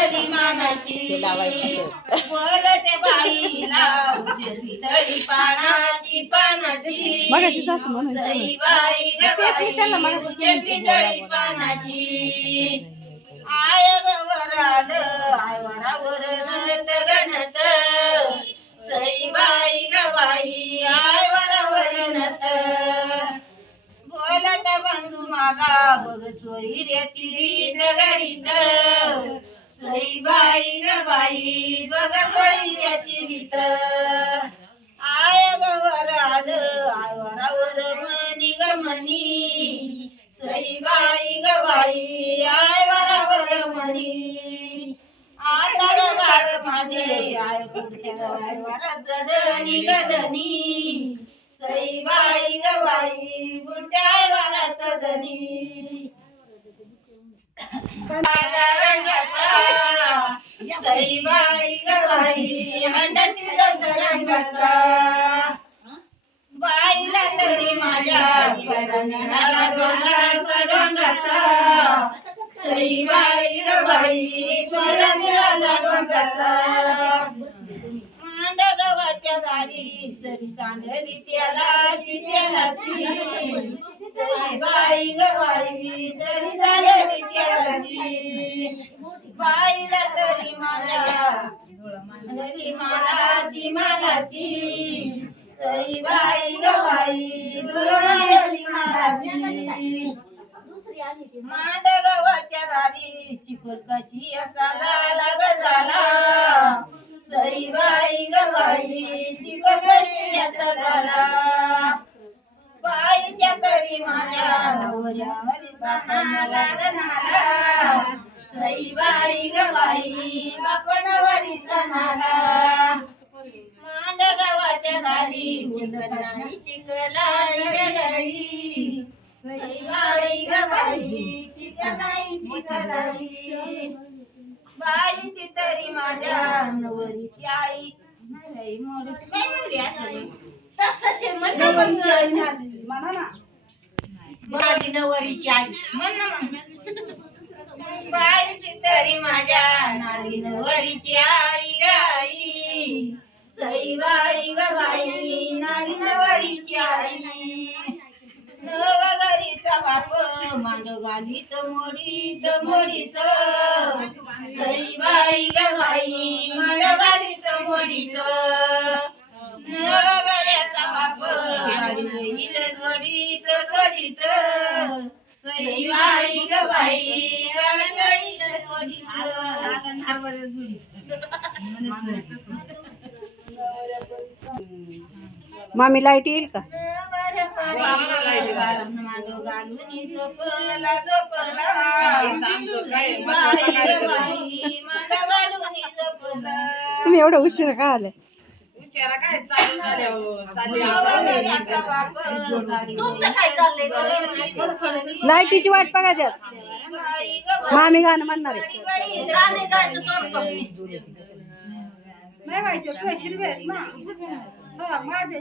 मंडली मानाची बोलते बाईला तळी पानाची पानाची. मगाशी सासू म्हणायची. सई बाई ग तेच मी त्यांना बाई, मगापासून उजवी तळी पानाची. आय गवर आलं आय वरावर नत गणत. सई बाई ग बाई आय वरावर नत बोलत बंधू माझा बघ सोयऱ्याची रीत सई बाई ग बाई बघ सैयाची रीत आय गवर आलं आय मनी ग मनी सई बाई ग बाई आय वरावर मनी आता ग बाळ माझे आय पुढच्या वरात जदनी गदनी. सई बाई ग बाई बुड्या वाराचा धनी माझा रंगाचा बाई ग बाई हंडाची दंत रंगाचा बाईला तरी माझ्या करंगणाला डोंगाचा डोंगाचा सई बाई गवाई बाई स्वर मिळाला डोंगाचा. मांड गव्हाच्या दारी तरी सांडली त्याला त्यालाची बाई गवाई तरी सांडली त्याला बाईला तरी माझ्या मंडली मालाची मालाची. सई बाई धुळ मांडली मालाची. मांड गव्हाच्या दारी चिखल कशी याचा झाला झाला सई बाई चिखल कशी झाला बाईच्या तरी माझ्या नवऱ्यावर बापनवरीचा मांड गावाच्या दारी चिकलाई चिकलाई बाईची तरी माझ्या नवरीची आई. नाही मोरी काय म्हणली असं? तसंच आहे, म्हण ना मग. म्हणा ना. माझी नवरीची आई. म्हण ना मग. बाईची तरी माझ्या नारी नवरीची आई गाई. सई बाई ग बाई नारी नवरीची आई. नवगरीचा बाप मांड घालीत मोडीत मोडीत. सई बाई ग बाई मांड घालीत मोडीत. नवघऱ्याचा बाप गाडी सोडीत सोडीत सई बाई ग बाई मामी लाइट येईल का? तुम्ही एवढं उशीर का आले? तुमचं काय चाललंय? लाईटीची वाट बघा त्यात. मामी गाणं म्हणणार आहे. गाणे गायचं तोंड संपलं. नाही व्हायचं हिरवे ना. माझे